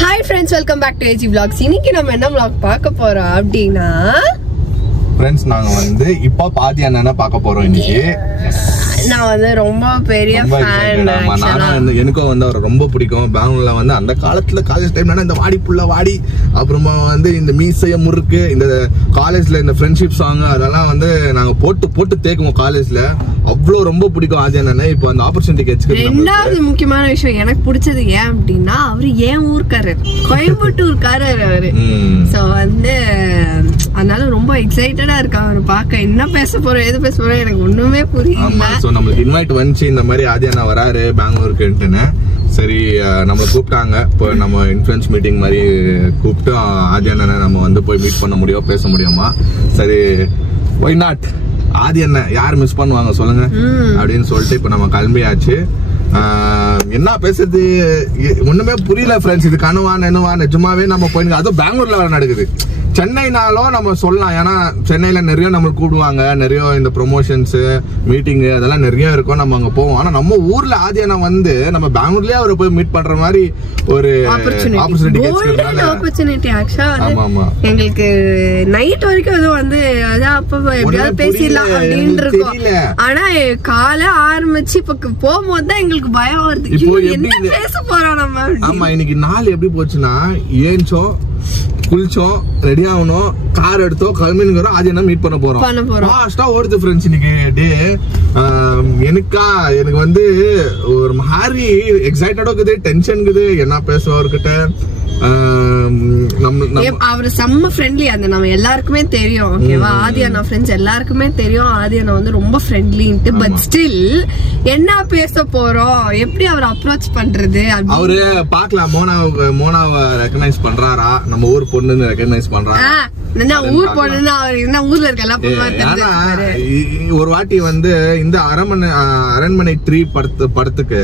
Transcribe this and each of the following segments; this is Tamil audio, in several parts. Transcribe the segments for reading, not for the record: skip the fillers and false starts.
Hi friends, welcome back to AG Vlogs. இன்னைக்கு நம்ம என்ன vlog பார்க்க போறோம் அப்படினா friends நாங்க வந்து இப்ப பாதி அண்ணனை பார்க்க போறோம் இன்னைக்கு. நான் வந்து ரொம்ப பெரிய ஃபேன். எனக்கும் வந்து அவர் ரொம்ப பிடிக்கும். பெங்களூர்ல வந்து அந்த காலத்துல காலேஜ் டைம்ல இந்த வாடி புள்ள வாடி, அப்புறமா வந்து இந்த மீசைய முறுக்கு, இந்த காலேஜ்ல இந்த ஃப்ரெண்ட்ஷிப் சாங் அதெல்லாம் வந்து நாங்க போட்டு போட்டு தேக்குவோம் காலேஜ்ல. அவ்வளோ ரொம்ப பிடிக்கும் ஆதி அண்ணனை. இப்போ அந்த ஆப்பர்ச்சுனிட்டி கிடைச்சு. ரெண்டாவது முக்கியமான விஷயம் எனக்கு பிடிச்சது ஏன் அப்படின்னா அவரு ஏன் ஊர்க்காரர், கோயம்புத்தூர்காரர் அவரு. சோ வந்து அதனால ரொம்ப எக்ஸைட்டடா இருக்கா அவரு பார்க்க. என்ன பேச போறோம் எது பேச போறோம் எனக்கு ஒண்ணுமே புரியல. சோ நம்மளுக்கு இன்வைட் வந்துச்சு, இந்த மாதிரி ஆதி அண்ணா வராரு பெங்களூருக்குன்னு. சரி நம்மளை கூப்பிட்டாங்க. இப்போ நம்ம இன்ஃப்ளூயன்ஸ் மீட்டிங் மாதிரி கூப்பிட்டு ஆதி அண்ணனை நம்ம வந்து போய் மீட் பண்ண முடியும், பேச முடியுமா? சரி ஒய் நாட், ஆதி அண்ணன் யார் மிஸ் பண்ணுவாங்க சொல்லுங்க அப்படின்னு சொல்லிட்டு இப்ப நம்ம கிளம்பியாச்சு. என்ன பேசுறது ஒண்ணுமே புரியல ஃப்ரெண்ட்ஸ். இது கனவா நினைவா நிஜமாவே நம்ம போய், அதுவும் பெங்களூர்ல வேற நடக்குது. சென்னைனாலும் நம்ம சொல்லலாம், ஏன்னா சென்னையில நிறைய நம்ம கூப்பிடுவாங்க, நிறைய இந்த ப்ரொமோஷன்ஸ் மீட்டிங் அதெல்லாம் நிறைய இருக்கும், நம்ம அங்க போவோம். ஆனா நம்ம ஊர்ல ஆதி அண்ணா வந்து நம்ம பெங்களூர்லயே அவரை போய் மீட் பண்ற மாதிரி ஒரு ஆப்பர்ச்சுனிட்டி எங்களுக்கு நைட் வரைக்கும் அது வந்து அப்ப எப்படியாவது பேசிடலாம் அப்படின்னு இருக்கும். ஆனா கால ஆரம்பிச்சு இப்ப போகும்போது தான் எங்களுக்கு பயம் வருது, என்ன பேச போறோம் நம்ம. ஆமா, இன்னைக்கு நாள் எப்படி போச்சுன்னா, ஏஞ்சோம், குளிச்சோம், ரெடி ஆகணும், கார் எடுத்தோம், கிளம்பினுங்கிறோம், ஆதி அண்ணா மீட் பண்ண போறோம். ஃபாஸ்டா ஓடுது ஃப்ரெண்ட்ஸ் இன்னைக்கு டே. எனக்கு வந்து ஒரு மாதிரி எக்ஸைட்டடா இருக்குது, டென்ஷன் இருக்குது, என்ன பேசுவோம் அவர்கிட்ட. அவரு செம்ம ஃப்ரெண்ட்லி, அது நம்ம எல்லாருக்குமே தெரியும். ஓகேவா, ஆதி அண்ணா ஃப்ரெண்ட்ஸ் எல்லாருக்குமே தெரியும் ஆதி அண்ணா வந்து ரொம்ப ஃப்ரெண்ட்லின்ட்டு. பட் ஸ்டில் என்ன பேச போறோம், எப்படி அவர் அப்ரோச் பண்றது, அவரு பாக்கலாம். மோனாவை ரெகனைஸ் பண்றாரா, நம்ம ஊர் பொண்ணுன்னு ரெகனைஸ் பண்றாரா? ஊர் பொண்ணுன்னா அவர் என்ன ஊர்ல இருக்க எல்லாம் ஒரு வாட்டி வந்து இந்த அரண்மனை 3 படத்துக்கு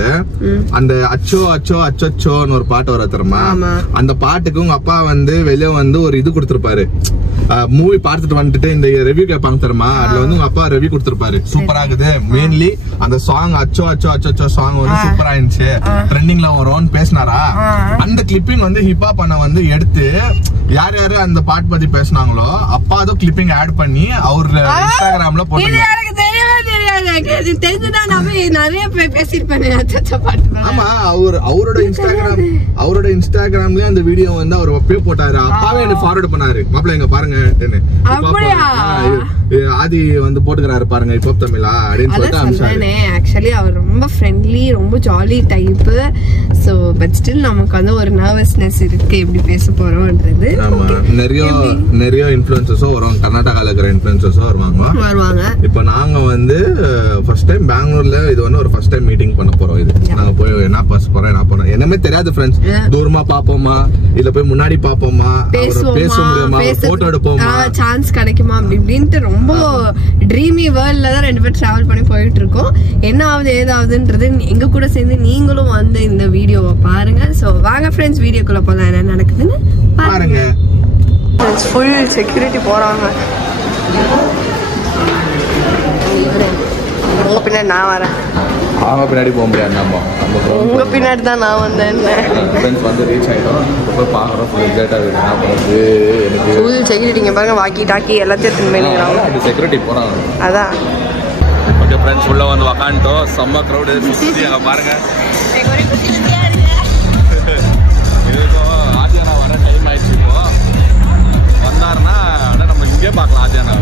அந்த அச்சோ அச்சோ அச்சோன்னு ஒரு பாட்டு வர தெரியுமா? அந்த பாட்டுக்கு உங்க அப்பா வந்து வெளியே வந்து ஒரு இது கொடுத்திருப்பாரு, மூவி பார்த்துட்டு வந்துட்டு இந்த ரிவ்யூ கேட்பாங்க தெரியுமா? அதுல வந்து உங்க அப்பா ரிவ்யூ கொடுத்திருப்பாரு, சூப்பரா இருக்குது. மெயின்லி அந்த சாங் அச்சோ அச்சோ அச்சோ சாங் வந்து சூப்பரா இருந்துச்சு, ட்ரெண்டிங்ல வரும்னு பேசினாரா. அந்த கிளிப்பிங் வந்து ஹிப்ஹாப் பண்ண வந்து எடுத்து யார் யாரு அந்த பாட்டு பத்தி பேசினாங்களோ அப்பா அதோ கிளிப்பிங் ஆட் பண்ணி அவர் இன்ஸ்டாகிராம்ல போட்டு. ஆமா, அவரோட இன்ஸ்டாகிராம்லயே அந்த வீடியோ வந்து அவர் அப்பயே போட்டாரு. அப்பாவே எனக்கு ஃபார்வர்ட் பண்ணாரு, மாப்பிள்ள எங்க பாருங்க ஆதி வந்து போட்டுக்கிறாரு பாருங்க இப்போ தமிழா அப்படின்னு சொல்லிட்டு அனுப்பிச்சாரு. ஆக்சுவலி அவர் ரொம்ப ஃப்ரெண்ட்லி, ரொம்ப jolly type. So but still நமக்கு வந்து ஒரு நர்வஸ்னஸ் இருக்கு, எப்படி பேச போறோம்ன்றது. ஆமா, நிறைய இன்ஃப்ளூயன்சர்ஸும் வருவாங்க, கர்நாடகால இருக்கிற இன்ஃப்ளூயன்சர்ஸும் வருவாங்க. இப்போ நாங்க வந்து ஃபர்ஸ்ட் டைம் பெங்களூர்ல இது வந்து ஒரு ஃபர்ஸ்ட் டைம் மீட்டிங் பண்ண போறோம். இது நாங்க போய் என்ன பேச போறோம், என்ன பண்ணோம் என்னமே தெரியாது ஃப்ரெண்ட்ஸ். தூரமா பாப்போமா, இல்ல போய் முன்னாடி பாப்போமா, பேச முடியுமா, போட்டோ எடுப்போமா, சான்ஸ் கிடைக்குமா அப்படி இப்படின்ட்டு ரொம்ப ட்ரீமி வேர்ல்ட்ல தான் 2 பேர் டிராவல் பண்ணி போயிட்டு இருக்கோம். என்ன ஆகுது ஏதாவதுன்றது எங்க கூட சேர்ந்து நீங்களும் வந்து இந்த வீடியோவை பாருங்க. சோ வாங்க ஃப்ரெண்ட்ஸ், வீடியோக்குள்ள போலாம், என்ன நடக்குதுன்னு பாருங்க. ஃபுல் செக்யூரிட்டி போறாங்க. உங்க பின்னாடி நான் வரேன். அவங்க பின்னாடி போக முடியாது, நம்ம உங்க பின்னாடி தான் நான் வந்தேன். ஃப்ரெண்ட்ஸ் வந்து ரீச் ஆயிட்டோம். இப்போ பாக்குறோம் ஃபுல் எக்ஸைட்டா இருக்கு. நான் வந்து எனக்கு ஃபுல் செக்யூரிட்டிங்க பாருங்க, வாக்கி டாக்கி எல்லாத்தையும் எடுத்து மேலேங்கறாங்க. அது செக்யூரிட்டி போறாங்க. அதான் ஓகே ஃப்ரெண்ட்ஸ், உள்ள வந்து உட்காந்துட்டோம். செம்ம க்ரௌட் சுத்தி அங்க பாருங்க. இதுக்கோ ஆதி அண்ணா வர டைம் ஆயிடுச்சு. இப்போ வந்தாருன்னா நம்ம இங்கே பார்க்கலாம் ஆதி அண்ணா.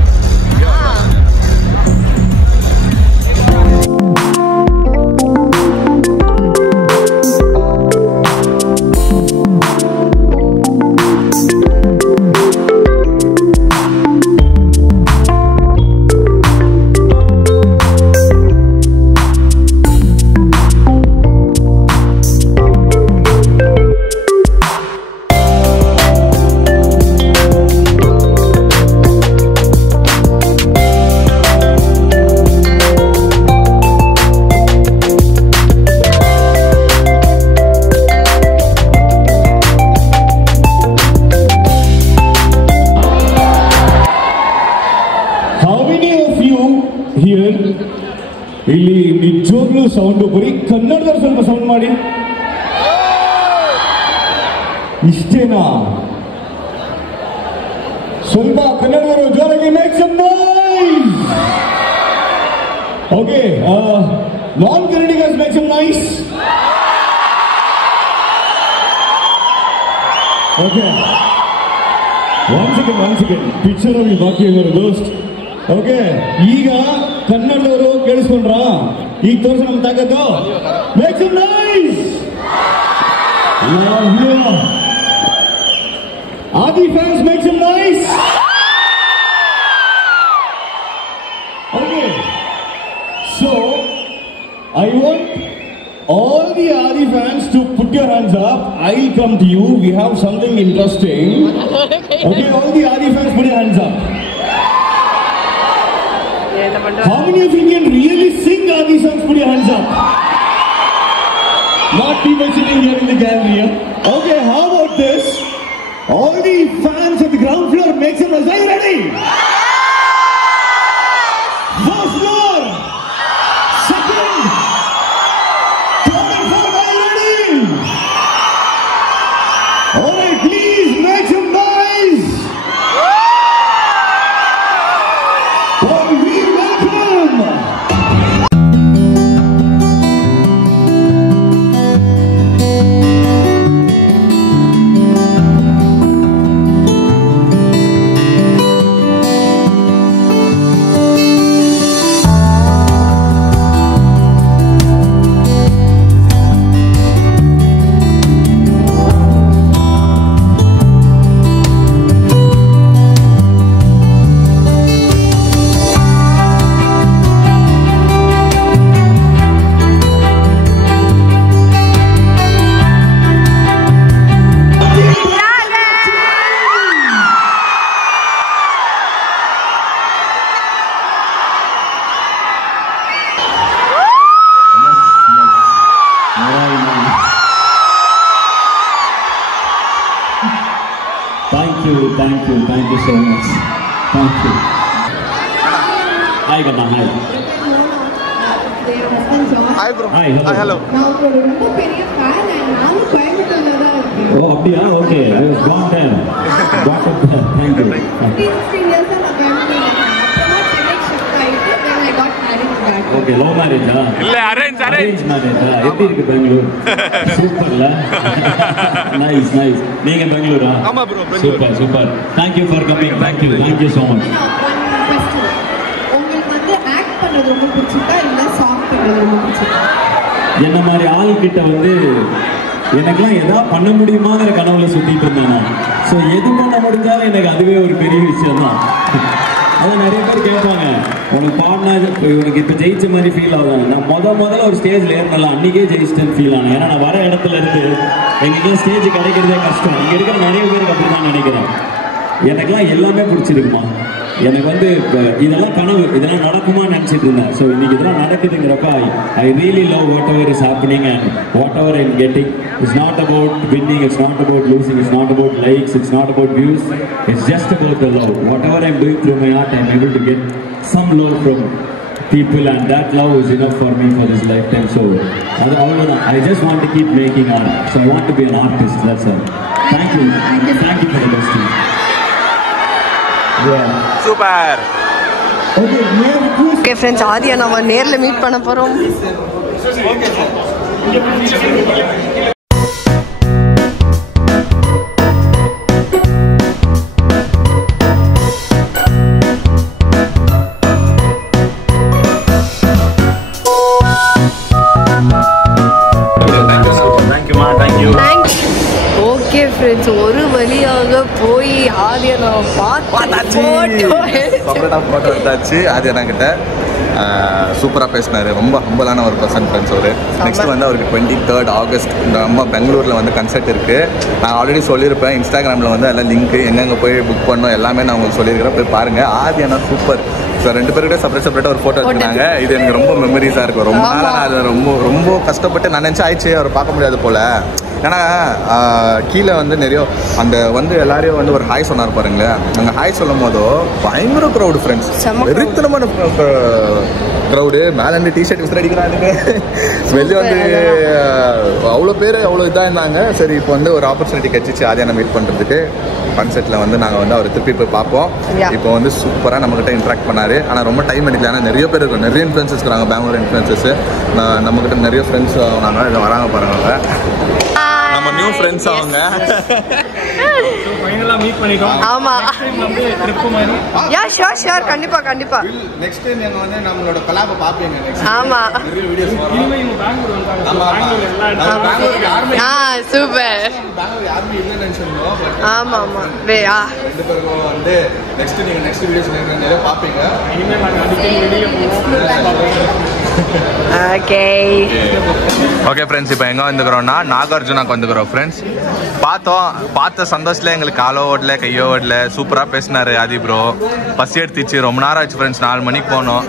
ಇಲ್ಲಿ ನಿಜವಾಗ್ಲೂ ಸೌಂಡ್ ಬರೀ ಕನ್ನಡದಲ್ಲಿ ಸ್ವಲ್ಪ ಸೌಂಡ್ ಮಾಡಿ. ಇಷ್ಟೇನಾ? ಸ್ವಲ್ಪ ಕನ್ನಡವರು ಜೋರಾಗಿ make some noise. Okay, non-Kannadigas make some noise. Okay. One second. Picture of ಬಾಕಿ ಇರೋರು ದೋಸ್ತ್. ಓಕೆ, ಈಗ ಕನ್ನಡದವರು ಕೇಳಿಸ್ಕೊಂಡ್ರ? ಈಗ ತೋರಿಸ ನಮ್ಮ ತಾಕತ್ತು. Make some nice. Adi fans, make some noise. Okay, so I want all the Adi fans to put your hands up. I'll come to you. We have something interesting. Okay, all the Adi fans, put your hands up. How many of you can really sing Adi songs? Put your hands up. Not people sitting here in the gallery. Okay, how about this? All the fans at the ground floor, make some noise. Are you ready? First floor, second, third and fourth. Are you ready? All right, please make some noise. We welcome. Thank you so much. Thank you. Hi, Gana. Hi. Hi bro. Hi, hello. நான் ஒரு ரொம்ப பெரிய ஃபேன். நானும் கோயம்புத்தூர்ல தான் இருக்கேன். Oh, அப்படியா? Okay. It was gone then. Got it. Thank you. 15 years நான் கோயம்புத்தூர்ல இருக்கேன். அப்புறமா சென்னை ஷிஃப்ட் ஆயிட்டு then I got married back. Okay, love marriage ah? இல்ல arrange marriage ah? எப்படி இருக்கு பெங்களூர்? சூப்பர்ல. Nice. நீங்க பெங்களூரா? ஆமா bro, Bangalore. Super. Thank you for coming. Thank you so much. உங்களுக்கு வந்து ஆக்ட் பண்றது ரொம்ப பிடிச்சிருக்கா இல்ல சாங் பண்றது ரொம்ப பிடிச்சிருக்கா? என்ன மாதிரி ஆள் கிட்ட வந்து எனக்கெல்லாம் எதாவது பண்ண முடியுமாங்கிற கனவுல சுத்திட்டு இருந்தேன். ஸோ எது பண்ண முடிஞ்சாலும் எனக்கு அதுவே ஒரு பெரிய விஷயம் தான். அது நிறைய பேர் கேட்பாங்க, உனக்கு பாடினா உனக்கு இப்போ ஜெயிச்ச மாதிரி ஃபீல் ஆகும். நான் முதல்ல ஒரு ஸ்டேஜில் ஏறினலாம், அன்றைக்கே ஜெயிச்சிட்டேன்னு ஃபீல் ஆனேன். ஏன்னா நான் வர இடத்துல இருந்து எங்களுக்கெல்லாம் ஸ்டேஜ் கிடைக்கிறதே கஷ்டம். இங்கே இருக்கிற நிறைய பேருக்கு அப்படி தான் நினைக்கிறேன். எனக்கெல்லாம் எல்லாமே பிடிச்சிருக்குமா. எனக்கு வந்து இதெல்லாம் கனவு, இதெல்லாம் நடக்குமான்னு நினச்சிட்டு இருந்தேன். ஸோ இன்னைக்கு இதெல்லாம் நடக்குதுங்கிறப்ப I really love whatever is happening and whatever I'm getting. It's not about winning, it's not about losing, it's not about likes, it's not about views. It's just about the love. Whatever I'm doing through my art, I'm able to get some love from people, and that love is enough for me for this lifetime. So I just want to keep making art. So I want to be an artist. That's all. Thank you for the question. Yeah. Super. Okay friends, ஆதியா நம்ம நேர்ல மீட் பண்ண போறோம். ஓகே ஃப்ரெண்ட்ஸ், ஒரு வழியாக போய் ஆதியா நம்ம பார்த்தாச்சு. ஃபோட்டோ எடுத்தாச்சு ஆதியா கிட்ட. சூப்பராக பேசினார். ரொம்ப ஹம்பலான ஒரு பர்சன் ஃப்ரெண்ட்ஸ். அவர் நெக்ஸ்ட் வந்து அவருக்கு 23rd ஆகஸ்ட் நம்ம பெங்களூரில் வந்து கன்சர்ட் இருக்குது. நான் ஆல்ரெடி சொல்லியிருப்பேன், இன்ஸ்டாகிராமில் வந்து எல்லாம் லிங்க்கு எங்கெங்கே போய் புக் பண்ணோம் எல்லாமே நான் உங்களுக்கு சொல்லியிருக்கிறேன். போய் பாருங்கள். ஆதியானா சூப்பர். ஸோ 2 பேருக்கிட்ட செப்பரேட்டாக ஒரு ஃபோட்டோ எடுத்துனாங்க. இது எனக்கு ரொம்ப மெமரிஸாக இருக்கும். ரொம்ப நாளாக நான் ரொம்ப ரொம்ப கஷ்டப்பட்டு நான் நினச்சி ஆயிடுச்சு அவர் பார்க்க முடியாது போல். ஏன்னா கீழே வந்து நிறைய அந்த வந்து எல்லாரையும் வந்து ஒரு ஹாய் சொன்னார் பாருங்களேன். அங்கே ஹாய் சொல்லும் போதோ பயங்கர க்ரௌடு ஃப்ரெண்ட்ஸ், வெறித்தனமான க்ரௌடு. மேலேருந்து டிஷர்ட் விசில் அடிக்கிறானுங்க, வெளியே வந்து அவ்வளோ பேர் அவ்வளோ இதாக இருந்தாங்க. சரி, இப்போ வந்து ஒரு ஆப்பர்ச்சுனிட்டி கிடச்சிச்சு ஆதியானை மீட் பண்ணுறதுக்கு. ஃபன் செட்டில் வந்து நாங்கள் வந்து அவர் திருப்பி போய் பார்ப்போம். இப்போ வந்து சூப்பராக நம்மக்கிட்ட இன்ட்ராக்ட் பண்ணார். ஆனால் ரொம்ப டைம் எடுக்கல, ஏன்னா நிறைய பேர் இருக்கும், நிறைய இன்ஃப்ளூயன்சஸ் இருக்காங்க, பெங்களூர் இன்ஃப்ளூயன்சஸ். நம்மக்கிட்ட நிறைய ஃப்ரெண்ட்ஸ் நாங்கள் இதில் வராங்க பாருங்க, நம்ம நியூ ஃப்ரெண்ட்ஸ் அவங்க. ஆமா, யா ஷூர் ஷூர், கண்டிப்பா கண்டிப்பா. நெக்ஸ்ட் டைம் நீங்க வந்து நம்மளோட கொலாப பாப்பீங்க. நெக்ஸ்ட் ஆமா, நிறைய வீடியோஸ் வரும். சூப்பர். பெங்களூர் யாருமே இல்லைன்னு நினைச்சிருந்தோம். ஆமா ஆமா, வேயா ரெண்டு பேரும் வந்து நெக்ஸ்ட் நீங்க நெக்ஸ்ட் வீடியோஸ் நிறைய பாப்பீங்க. ஓகே ஃப்ரெண்ட்ஸ், இப்போ எங்கே வந்துக்கிறோம்னா நாகார்ஜுனாக்கு வந்துக்கிறோம் ஃப்ரெண்ட்ஸ். பார்த்த சந்தோஷத்தில் எங்களுக்கு காலோ ஓடல கையோ ஓடல. சூப்பராக பேசினார் ஆதி ப்ரோ. பஸ் எடுத்துச்சு, ரொம்ப நேரம் ஆச்சு ஃப்ரெண்ட்ஸ், 4 மணிக்கு போனோம்.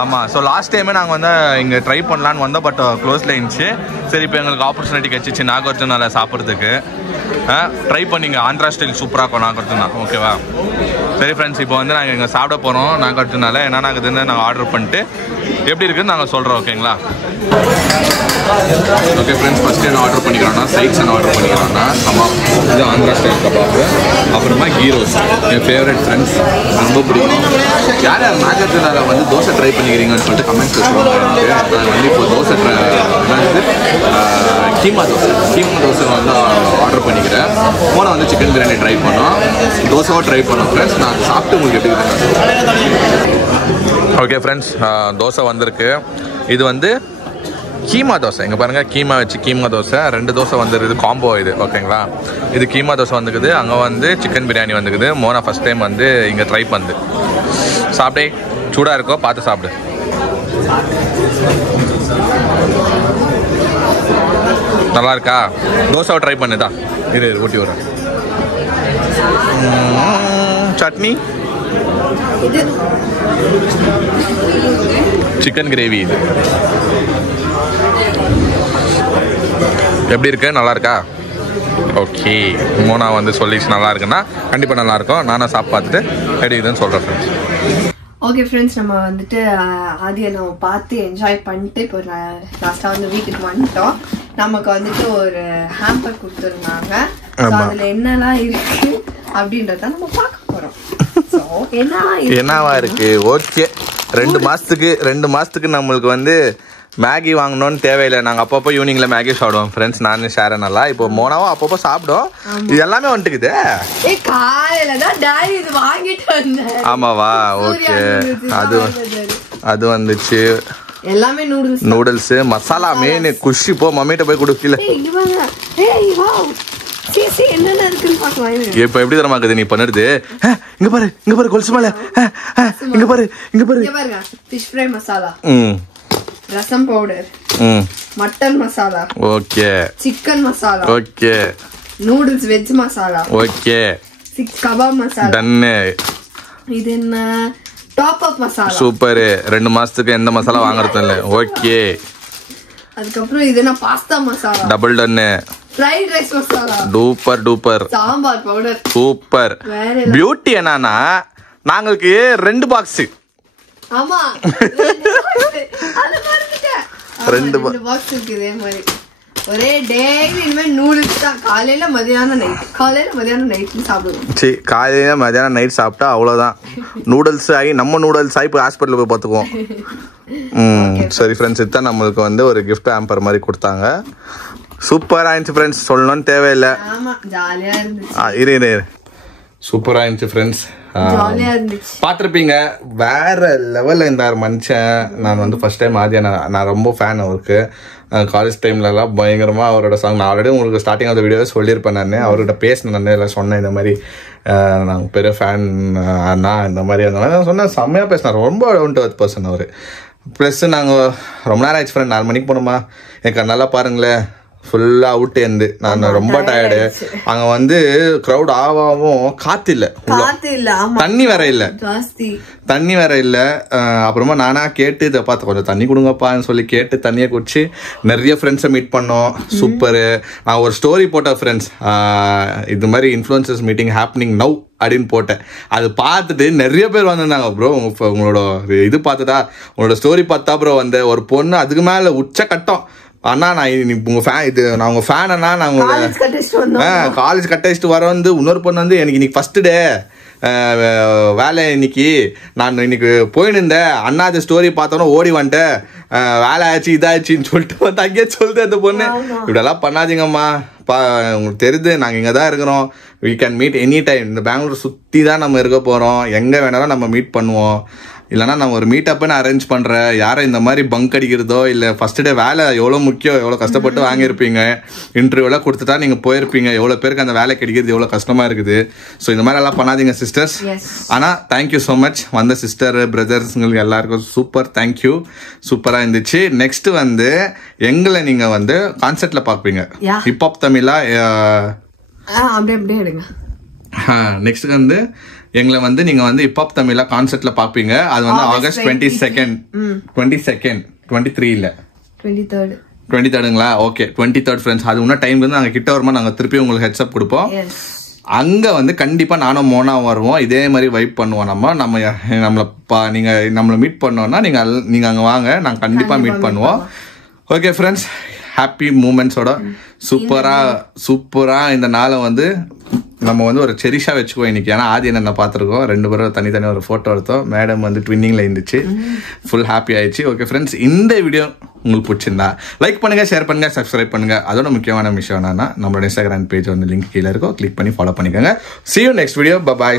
ஆமாம், ஸோ லாஸ்ட் டைமே நாங்கள் வந்து இங்கே ட்ரை பண்ணலான்னு வந்தோம், பட் க்ளோஸில் இருந்துச்சு. சரி, இப்போ எங்களுக்கு ஆப்பர்ச்சுனிட்டி கிடச்சிச்சு நாகார்ஜுனாவில் சாப்பிட்றதுக்கு. ட்ரை பண்ணிங்க, ஆந்திரா ஸ்டைல் சூப்பராக இருக்கும் நாகார்ஜுனா. ஓகேவா? சரி ஃப்ரெண்ட்ஸ், இப்போ வந்து நாங்கள் இங்கே சாப்பிட போகிறோம் நாகார்ஜுனாவில். என்ன நாங்கள் இதுன்னு நாங்கள் ஆர்டர் பண்ணிட்டு எப்படி இருக்குன்னு நாங்கள் சொல்கிறோம். ஓகேங்களா? ஓகே ஃப்ரெண்ட்ஸ், ஃபஸ்ட்டு என்ன ஆர்டர் பண்ணிக்கிறோன்னா சைட்ஸ் என்ன ஆர்டர் பண்ணிக்கிறோன்னா கபாப். இது ஆந்திரா ஸ்டைல் கபாப்பு. அப்புறமா கீரோஸ், என் ஃபேவரட் ஃப்ரெண்ட்ஸ், ரொம்ப பிடிக்கும். யார் யார் நாகார்ஜுனாவில் வந்து தோசை ட்ரை பண்ணிக்கிறீங்கன்னு சொல்லிட்டு கமெண்ட்ஸ் சொல்லுவாங்க. நான் வந்து இப்போ தோசை கீமா தோசை வந்து ஆர்டர் பண்ணிக்கிறேன். போனால் வந்து சிக்கன் பிரியாணி ட்ரை பண்ணோம், தோசைவும் ட்ரை பண்ணோம் ஃப்ரெண்ட்ஸ். நான் சாப்பிட்டு உங்களுக்கு எப்படி இருக்குன்னு. ஓகே ஃப்ரெண்ட்ஸ், தோசை வந்திருக்கு. இது வந்து கீமா தோசை. இங்கே பாருங்கள், கீமா வச்சு கீமா தோசை. 2 தோசை வந்துருக்குது, காம்போ இது. ஓகேங்களா? இது கீமா தோசை வந்துக்குது, அங்கே வந்து சிக்கன் பிரியாணி வந்துக்குது. மோனா ஃபஸ்ட் டைம் வந்து இங்கே ட்ரை பண்ணுது. சாப்பிட்டே சூடாக இருக்கோ, பார்த்து சாப்பிடு. நல்லா இருக்கா? தோசைவை ட்ரை பண்ணுதா? இது ஊட்டி விட்றேன். Chutney, chicken gravy. இது எப்படி இருக்கு? நல்லா இருக்கா? ஓகே, மோனா வந்து சொல்லிச்சு நல்லா இருக்குன்னா கண்டிப்பாக நல்லா இருக்கும். நானும் சாப்பிட்டு பார்த்துட்டு எப்படி இருக்குதுன்னு சொல்கிறேன் ஃப்ரெண்ட்ஸ். ஓகே ஃப்ரெண்ட்ஸ், நம்ம வந்துட்டு ஆதியை நம்ம பார்த்து என்ஜாய் பண்ணிட்டு இப்போ லாஸ்ட்டாக வந்து வீட்டுக்கு வந்துட்டோம். நமக்கு வந்துட்டு ஒரு ஹேம்பர் கொடுத்துருந்தாங்க. அதில் என்னெல்லாம் இருக்கு அப்படின்றத நம்ம பார்க்க போகிறோம். என்னவா இருக்கு? ஓகே, 2 மாசத்துக்கு நம்மளுக்கு வந்து மேகி வாங்கணும்னு தேவையில்லை. நாங்கள் அப்பப்போ ஈவினிங்ல மேகி சாப்பிடுவோம் ஃப்ரெண்ட்ஸ், நான் ஷேர் நல்லா. இப்போ மோனாவும் அப்பப்போ சாப்பிடும். இது எல்லாமே வந்துட்டுக்குது. ஆமாவா? ஓகே, அது வந்துச்சு. எல்லாமே நூடுல்ஸ், மசாலா மெயின். குஷி போ மம்மிட்ட போய் கொடுக்கல. இப்ப எப்படி தரமாக்குது நீ பண்ணுறது? இங்க பாரு கொலுசு மேல. இங்க பாரு fish fry masala, rasam powder, mutton masala, okay, chicken masala, okay, noodles veg masala, okay, kebab masala, டன்னு. இது என்ன? Top up masala. சூப்பர். 2 மாசத்துக்கு எந்த மசாலா வாங்குறது இல்ல. ஓகே. அதுக்கப்புறம் இது என்ன? பாஸ்தா மசாலா, டபுள் டன்னு. ஃப்ரைட் ரைஸ் மசாலா, டூப்பர். Sambar powder, super. பியூட்டி என்னன்னா நாங்களுக்கு 2 பாக்ஸ். ஆமா, 2 பாக்ஸ் இருக்கு. இதே மாதிரி ஒரே டெய்லி இனிமே நூடுல்ஸ் தான். காலையில மதியானம் நைட் சாப்பிடுவோம். சரி, காலையில மதியானம் நைட் சாப்பிட்டா அவ்வளோதான். நூடுல்ஸ் ஆகி நம்ம நூடுல்ஸ் ஆகி போய் ஹாஸ்பிட்டலில் போய் பார்த்துக்குவோம். சரி ஃப்ரெண்ட்ஸ், இதுதான் நம்மளுக்கு வந்து ஒரு கிஃப்ட் ஹேம்பர் மாதிரி கொடுத்தாங்க. சூப்பராக இருந்துச்சு ஃப்ரெண்ட்ஸ், சொல்லணும்னு தேவையில்லை. இரு சூப்பராக இருந்துச்சு ஃப்ரெண்ட்ஸ். பார்த்துருப்பீங்க, வேற லெவலில் இருந்தார் மனுஷன். நான் வந்து ஃபர்ஸ்ட் டைம் ஆதியா, நான் ரொம்ப ஃபேன் அவருக்கு. காலேஜ் டைம்லலாம் பயங்கரமாக அவரோட சாங், நான் ஆல்ரெடி உங்களுக்கு ஸ்டார்டிங் ஆஃப் வீடியோவே சொல்லியிருப்பேன். நான் அவர்கிட்ட பேசினேன், நான் எல்லாம் சொன்னேன் இந்த மாதிரி நாங்கள் பெரிய ஃபேன் அண்ணா இந்த மாதிரி அந்த மாதிரி சொன்னேன். செம்மையாக பேசினார், ரொம்ப டவுன் டு எர்த் பர்சன் அவர். ப்ளஸ் நாங்கள் ரொம்ப நேரம் ஆயிடுச்சு ஃப்ரெண்ட், 4 மணிக்கு போனோமா. எனக்கு நல்லா பாருங்களேன், ஃபுல்லா அவுட் இருந்து நான் ரொம்ப டயர்டு. அங்க வந்து கிரௌட் ஆவாவும் காத்து இல்ல, தண்ணி வேற இல்ல, தண்ணி வேற இல்ல. அப்புறமா நானா கேட்டு இதை பார்த்து கொஞ்சம் தண்ணி கொடுங்கப்பான்னு சொல்லி கேட்டு தண்ணியை குடிச்சு நிறைய ஃப்ரெண்ட்ஸை மீட் பண்ணோம். சூப்பரு. நான் ஒரு ஸ்டோரி போட்டேன் ஃப்ரெண்ட்ஸ், இது மாதிரி இன்ஃப்ளூயன்சர்ஸ் மீட்டிங் ஹேப்பனிங் நவ் அப்படின்னு போட்டேன். அது பார்த்துட்டு நிறைய பேர் வந்திருந்தாங்க. ப்ரோ உங்களோட இது பார்த்துட்டா, உங்களோட ஸ்டோரி பார்த்தா ப்ரோ வந்து ஒரு பொண்ணு அதுக்கு மேல உச்ச கட்டம், அண்ணா நான் உங்க ஃபேன், இது நான் உங்க ஃபேன் அண்ணா, நான் உங்க காலேஜ் கட் அடிச்சுட்டு வர வந்து இன்னொரு பொண்ணு வந்து எனக்கு இன்னைக்கு ஃபர்ஸ்ட் டே வேலை, இன்னைக்கு நான் இன்னைக்கு போயின்னு இருந்தேன் அண்ணா, அது ஸ்டோரி பார்த்தோன்னா ஓடி வந்துட்டேன், வேலை ஆச்சு இதாச்சுன்னு சொல்லிட்டு வந்து அங்கேயே சொல்லுது அந்த பொண்ணு. இப்படியெல்லாம் பண்ணாதீங்கம்மா, உங்களுக்கு தெரியுது நாங்கள் இங்கே தான் இருக்கிறோம், we can meet any time. இந்த பெங்களூர் சுற்றி தான் நம்ம இருக்க போகிறோம், எங்கே வேணாலும் நம்ம மீட் பண்ணுவோம். இல்லைனா நான் ஒரு மீட்டப்புன்னு அரேஞ்ச் பண்ணுறேன். யாரை இந்த மாதிரி பங்க் அடிக்கிறதோ இல்லை ஃபர்ஸ்ட் டே வேலை எவ்வளோ முக்கியம், எவ்வளோ கஷ்டப்பட்டு வாங்கியிருப்பீங்க, இன்டர்வியூலாம் கொடுத்துட்டா நீங்கள் போயிருப்பீங்க, எவ்வளோ பேருக்கு அந்த வேலை கிடைக்கிறது எவ்வளோ கஷ்டமாக இருக்குது. ஸோ இந்த மாதிரி எல்லாம் பண்ணாதீங்க சிஸ்டர்ஸ். ஆனால் தேங்க்யூ ஸோ மச் வந்த சிஸ்டர் பிரதர்ஸுங்களுக்கு எல்லாருக்கும் சூப்பர் தேங்க்யூ, சூப்பராக இருந்துச்சு. நெக்ஸ்ட் வந்து எங்களை நீங்கள் வந்து கான்சர்ட்டில் பார்ப்பீங்க, ஹிப்ஹாப் தமிழா. நெக்ஸ்ட் வந்து எங்களை வந்து நீங்க வந்து ஹிப்ஹாப் தமிழா கான்சர்ட்ல பாப்பீங்க. அது வந்து ஆகஸ்ட் 23 இல்ல 23ங்களா? Okay 23 friends. அது இன்னும் டைம் வந்து நாங்கள் கிட்ட வருமா நாங்கள் திருப்பி உங்களுக்கு ஹெட்ஸ்அப் கொடுப்போம். அங்கே வந்து கண்டிப்பாக நானும் மோனா வருவோம், இதே மாதிரி வைப் பண்ணுவோம். நீங்க நம்மளை மீட் பண்ணோன்னா நீங்கள் அங்கே வாங்க, நாங்கள் கண்டிப்பாக மீட் பண்ணுவோம். ஓகே ஃப்ரெண்ட்ஸ், ஹாப்பி மூமெண்ட்ஸோட சூப்பரா இந்த நாளை வந்து நம்ம வந்து ஒரு செரிஷா வச்சுக்குவோம் இன்னைக்கு. ஏன்னா ஆதி என்ன பார்த்துருக்கோம், 2 பேரும் தனித்தனி ஒரு ஃபோட்டோ எடுத்தோம். மேடம் வந்து ட்வின்னிங்ல இருந்துச்சு, ஃபுல் ஹாப்பி ஆயிடுச்சு. ஓகே ஃப்ரெண்ட்ஸ், இந்த வீடியோ உங்களுக்கு பிடிச்சிருந்தா லைக் பண்ணுங்க, ஷேர் பண்ணுங்க, சப்ஸ்கிரைப் பண்ணுங்க. அதோட முக்கியமான விஷயம் என்னன்னா நம்மளோட இன்ஸ்டாகிராம் பேஜ் வந்து லிங்க் கீழே இருக்கும், கிளிக் பண்ணி ஃபாலோ பண்ணிக்கோங்க. See you next video. Bye bye.